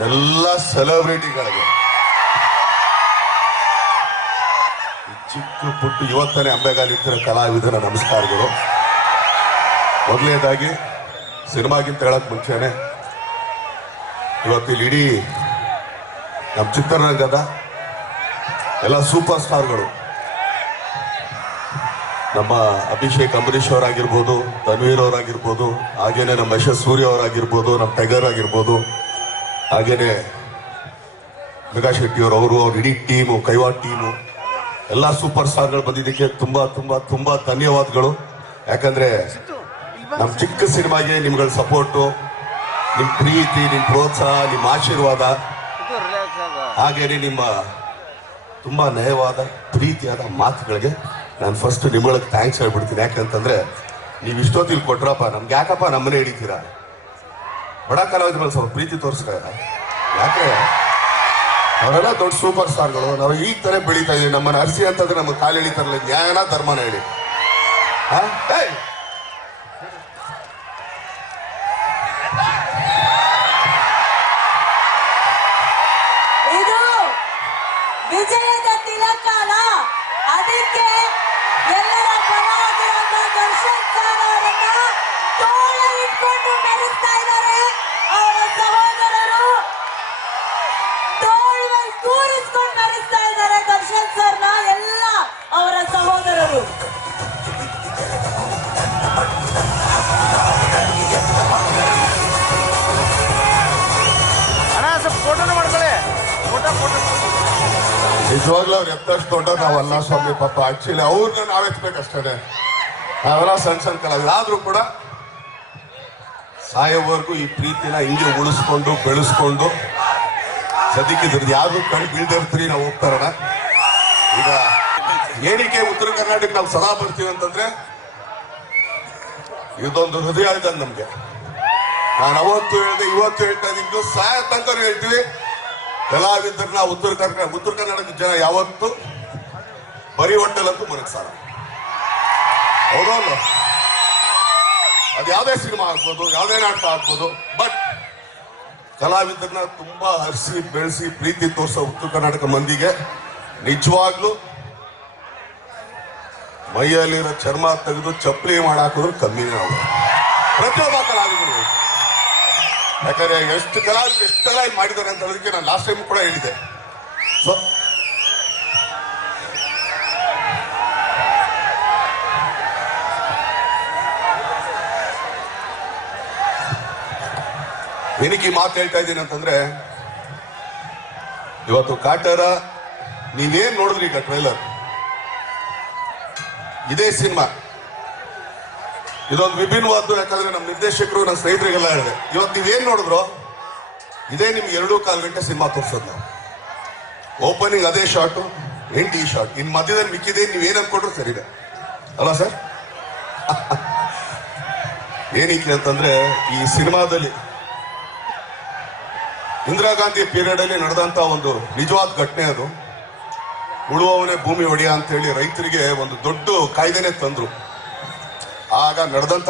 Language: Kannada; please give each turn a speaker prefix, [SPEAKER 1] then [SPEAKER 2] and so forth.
[SPEAKER 1] ನನ್ನೆಲ್ಲ ಸೆಲೆಬ್ರಿಟಿಗಳಿಗೆ ಚಿಕ್ಕ ಪುಟ್ಟು ಇವತ್ತನೇ ಅಂಬೆಗಾಲಿತ್ತಿರ ಕಲಾವಿದರ ನಮಸ್ಕಾರಗಳು. ಮೊದಲನೇದಾಗಿ, ಸಿನಿಮಾಗಿಂತ ಹೇಳಕ್ ಮುಂಚೆನೆ, ಇವತ್ತಿಲ್ಲಿ ಇಡೀ ನಮ್ಮ ಚಿತ್ರರಂಗದ ಎಲ್ಲ ಸೂಪರ್ ಸ್ಟಾರ್ಗಳು. ನಮ್ಮ ಅಭಿಷೇಕ್ ಅಂಬರೀಶ್ ಅವರಾಗಿರ್ಬೋದು, ತನ್ವೀರ್ ಅವರಾಗಿರ್ಬೋದು, ಹಾಗೇನೆ ನಮ್ಮ ಯಶಸ್ ಸೂರ್ಯ ಅವರಾಗಿರ್ಬೋದು, ನಮ್ಮ ಟೈಗರ್ ಆಗಿರ್ಬೋದು ಹಾಗೇನೆ ಮೆಗಾ ಶೆಟ್ಟಿ ಅವರು ಅವರು ಇಡೀ ಟೀಮು ಕೈವಾಡ್ ಟೀಮು, ಎಲ್ಲ ಸೂಪರ್ ಸ್ಟಾರ್ಗಳು ಬಂದಿದ್ದಕ್ಕೆ ತುಂಬಾ ತುಂಬಾ ತುಂಬಾ ಧನ್ಯವಾದಗಳು. ಯಾಕಂದ್ರೆ ನಮ್ಮ ಚಿಕ್ಕ ಸಿನಿಮಾಗೆ ನಿಮ್ಗಳ ಸಪೋರ್ಟು ನಿಮ್ಮ ಪ್ರೀತಿ ನಿಮ್ಮ ಪ್ರೋತ್ಸಾಹ ನಿಮ್ಮ ಆಶೀರ್ವಾದ, ಹಾಗೇನೆ ನಿಮ್ಮ ತುಂಬಾ ನಯವಾದ, ಪ್ರೀತಿಯಾದ ಮಾತುಗಳಿಗೆ ನಾನು ಫಸ್ಟ್ ನಿಮ್ಮೊಳಗೆ ಥ್ಯಾಂಕ್ಸ್ ಹೇಳ್ಬಿಡ್ತೀನಿ. ಯಾಕಂತಂದ್ರೆ ನೀವು ಇಷ್ಟೊತ್ತಿಲ್ ಕೊಟ್ರಪ್ಪ, ನಮ್ಗೆ ಯಾಕಪ್ಪ ನಮ್ಮನೆ ಹಿಡಿತೀರಾ? ಬಡ ಕಲಾವಿದ ಮೇಲೆ ಸ್ವಲ್ಪ ಪ್ರೀತಿ ತೋರಿಸ್ಕ ಯಾಕೆ? ಅವರೆಲ್ಲ ದೊಡ್ಡ ಸೂಪರ್ ಸ್ಟಾರ್ಗಳು. ನಾವು ಈಗ ತರ ಬೆಳೀತಾ ಇದೀವಿ. ನಮ್ಮನ್ನ ಅರ್ಸಿ ಅಂತಂದ್ರೆ ನಮಗೆ ಕಾಲು ಎಳಿತಾರಲ್ಲ ನ್ಯಾಯನ ಧರ್ಮನ ಹೇಳಿ. ಹಾ?
[SPEAKER 2] ವಿಜಯದ ತಿಲಕಾಲ ಅದಕ್ಕೆ ಎಲ್ಲರ ಪರವಾಗಿರುವಂತಹ ದರ್ಶನ್ ಸರ್ ಅವರನ್ನ ತೋಳಲ್ಲಿಟ್ಕೊಂಡು ಮೆರೆಸ್ತಾ ಇದ್ದಾರೆ ಅವರ ಸಹೋದರರು. ತೋಳಲ್ಲಿ ಕೂರಿಸ್ಕೊಂಡು ಮೆರೆಸ್ತಾ ಇದ್ದಾರೆ ದರ್ಶನ್ ಸರ್ನ ಎಲ್ಲ ಅವರ ಸಹೋದರರು.
[SPEAKER 1] ನಿಜವಾಗ್ಲೂ ಅವ್ರು ಎತ್ತಷ್ಟು ದೊಡ್ಡ ನಾವಲ್ಲ ಸ್ವಾಮಿ ಪಾಪ. ಆಕ್ಚುಲಿ ಅವ್ರನ್ನ ನಾವ್ ಎತ್ತಬೇಕಷ್ಟೇ ನಾವೆಲ್ಲ ಸಣ್ಣ ಸಣ್ಣ ಕಲಾವಿದ. ಆದ್ರೂ ಕೂಡ ಸಾಯೋವರೆಗೂ ಈ ಪ್ರೀತಿನ ಹಿಂಗೆ ಉಳಿಸ್ಕೊಂಡು, ಬೆಳೆಸ್ಕೊಂಡು, ಸದ್ಯಕ್ಕೆ ಇದ್ರದ್ದು ಯಾರು ಕಣ್ ಬೀಳ್ದಿರ್ತೀರಿ ನಾವು ಹೋಗ್ತಾರಣ ಈಗ ಏನಕ್ಕೆ ಉತ್ತರ ಕರ್ನಾಟಕ ನಾವು ಸದಾ ಬರ್ತೀವಿ ಅಂತಂದ್ರೆ, ಇದೊಂದು ಹೃದಯ ಇದೆ ನಮ್ಗೆ. ನಾನು ಅವತ್ತು ಹೇಳಿದೆ, ಇವತ್ತು ಹೇಳ್ತಾ ಇದ್ದು ಸಾಯ ತನಕ ಹೇಳ್ತೀವಿ. ನಾವು ಉತ್ತರ ಕರ್ನಾಟಕ ಉತ್ತರ ಕರ್ನಾಟಕದ ಜನ ಯಾವತ್ತು ಬರಿ ಹೊಟ್ಟೆಲಂತೂ ಸಾಲ ಹೌದಲ್ಲ ಅದು ಯಾವುದೇ ಸಿನಿಮಾ ಆಗ್ಬೋದು, ಯಾವುದೇ ನಾಟಕ ಆಗ್ಬೋದು ಬಟ್ ಕಲಾವಿದರನ್ನ ತುಂಬಾ ಹರಿಸಿ, ಬೆಳೆಸಿ, ಪ್ರೀತಿ ತೋರಿಸೋ ಉತ್ತರ ಕರ್ನಾಟಕ ಮಂದಿಗೆ. ನಿಜವಾಗ್ಲೂ ಮೈಯಲ್ಲಿರೋ ಚರ್ಮ ತೆಗೆದು ಚಪ್ಪಲಿ ಮಾಡಾಕಿದ್ರು ಕಮ್ಮಿನೇ ನಾವು ಪ್ರತಿಯೊಬ್ಬ ಕಲಾವಿದರು ಯಾಕಂದ್ರೆ ಎಷ್ಟು ಕಲಾವಿದರು ಎಷ್ಟು ಕಲಾವಿ ಮಾಡಿದ್ದಾರೆ ಅಂತ ಹೇಳೋದಕ್ಕೆ ನಾನು ಲಾಸ್ಟ್ ಟೈಮ್ ಕೂಡ ಹೇಳಿದೆ. ಸೊ ಏನಕ್ಕೆ ಮಾತು ಹೇಳ್ತಾ ಇದ್ದೀನಿ ಅಂತಂದ್ರೆ, ಇವತ್ತು ಕಾಟರ ನೀವೇನ್ ನೋಡಿದ್ರಿ ಈಗ ಟ್ರೈಲರ್? ಇದೇ ಸಿನಿಮಾ. ಇದೊಂದು ವಿಭಿನ್ನವಾದ್ದು, ಯಾಕಂದ್ರೆ ನಮ್ಮ ನಿರ್ದೇಶಕರು ನನ್ನ ಸ್ನೇಹಿತರಿಗೆಲ್ಲ ಹೇಳಿದೆ. ಇವತ್ತು ನೀವೇನ್ ನೋಡಿದ್ರು, ಇದೇ ನಿಮ್ಗೆ ಎರಡು ಕಾಲು ಗಂಟೆ ಸಿನಿಮಾ ತೋರಿಸೋದು. ಓಪನಿಂಗ್ ಅದೇ ಶಾರ್ಟು ಎಂಡ್ ಈ ಶಾರ್ಟ್ ಇನ್ ಮಧ್ಯದಲ್ಲಿ ಮಿಕ್ಕಿದೆ ಏನ್ ಅನ್ಕೊಂಡ್ರು ಸರಿದೆ ಅಲ್ಲ ಸರ್? ಏನಕ್ಕೆ ಅಂತಂದ್ರೆ, ಈ ಸಿನಿಮಾದಲ್ಲಿ ಇಂದಿರಾ ಗಾಂಧಿ ಪೀರಿಯಡ್ ಅಲ್ಲಿ ನಡೆದಂತ ಒಂದು ನಿಜವಾದ ಘಟನೆ ಅದು. ಉಳುವವನೇ ಭೂಮಿ ಒಡೆಯ ಅಂತ ಹೇಳಿ ರೈತರಿಗೆ ಒಂದು ದೊಡ್ಡ ಕಾಯ್ದೆನೆ ತಂದ್ರು. ಆಗ ನಡೆದಂತ